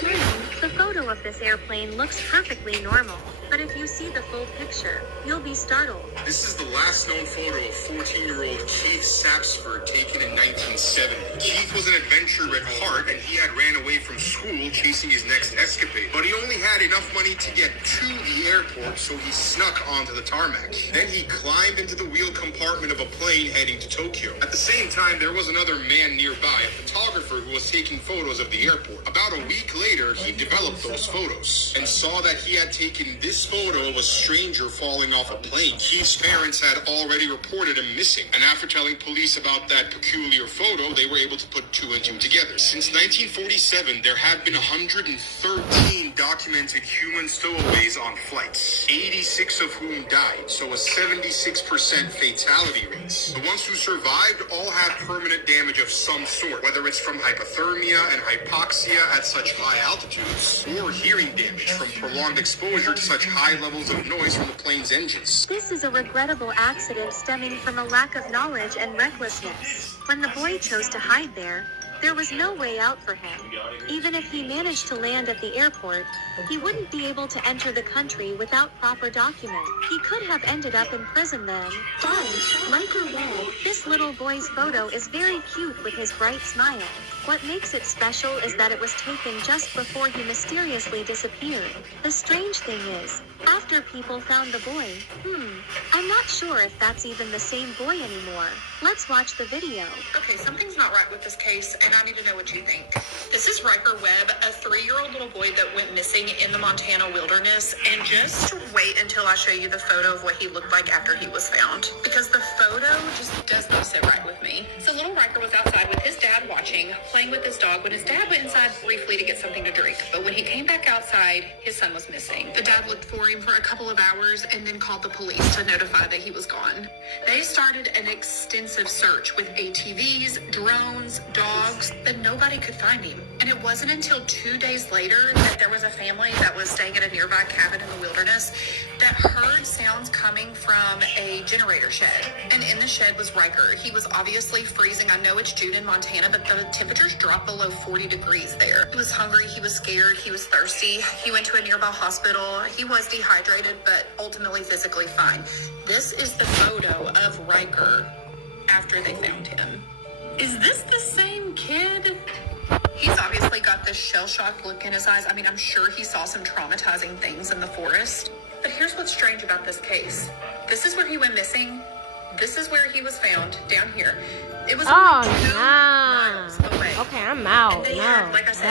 The photo of this airplane looks perfectly normal, but if you see the full picture, you'll be startled. This is the last known photo of 14-year-old Keith Sapsford taken in 1970. Keith was an adventurer at heart, and he had ran away from school chasing his next escapade. But he only had enough money to get to the airport, so he snuck onto the tarmac. Then he climbed into the wheel compartment of a plane heading to Tokyo. At the same time, there was another man nearby, a photographer who was taking photos of the airport. About a week later, he developed those photos and saw that he had taken this photo of a stranger falling off a plane. Keith's parents had already reported him missing, and after telling police about that peculiar photo, they were able to put two and two together. Since 1947, there have been 113 documented human stowaways on flights, 86 of whom died, so a 76% fatality rate. The ones who survived all had permanent damage of some sort, whether it's from hypothermia and hypoxia at such high altitudes, or hearing damage from prolonged exposure to such high levels of noise from the plane's engines. This is a regrettable accident stemming from a lack of knowledge and recklessness. When the boy chose to hide there was no way out for him. Even if he managed to land at the airport, he wouldn't be able to enter the country without proper documents. He could have ended up in prison then. But, like or well, this little boy's photo is very cute with his bright smile. What makes it special is that it was taken just before he mysteriously disappeared. The strange thing is, after people found the boy, I'm not sure if that's even the same boy anymore. Let's watch the video. Okay, something's not right with this case, and I need to know what you think. This is Riker Webb, a 3-year-old little boy that went missing in the Montana wilderness, and just wait until I show you the photo of what he looked like after he was found, because the photo just does not sit right with me. So little Riker was outside with his dad watching, playing with his dog, when his dad went inside briefly to get something to drink. But when he came back outside, his son was missing. The dad looked for him for a couple of hours and then called the police to notify that he was gone. They started an extensive search with ATVs, drones, dogs, but nobody could find him. And it wasn't until 2 days later that there was a family that was staying at a nearby cabin in the wilderness that heard sounds coming from a generator shed. And in the shed was Riker. He was obviously freezing. I know it's June in Montana, but the temperatures dropped below 40 degrees there. He was hungry, he was scared, he was thirsty. He went to a nearby hospital. He was dehydrated, but ultimately physically fine. This is the photo of Riker after they found him. Is this the same kid? He's obviously got this shell-shocked look in his eyes. I mean, I'm sure he saw some traumatizing things in the forest. But here's what's strange about this case. This is where he went missing. This is where he was found, down here. It was only 2 miles away. Okay, I'm out. And they had, like I said,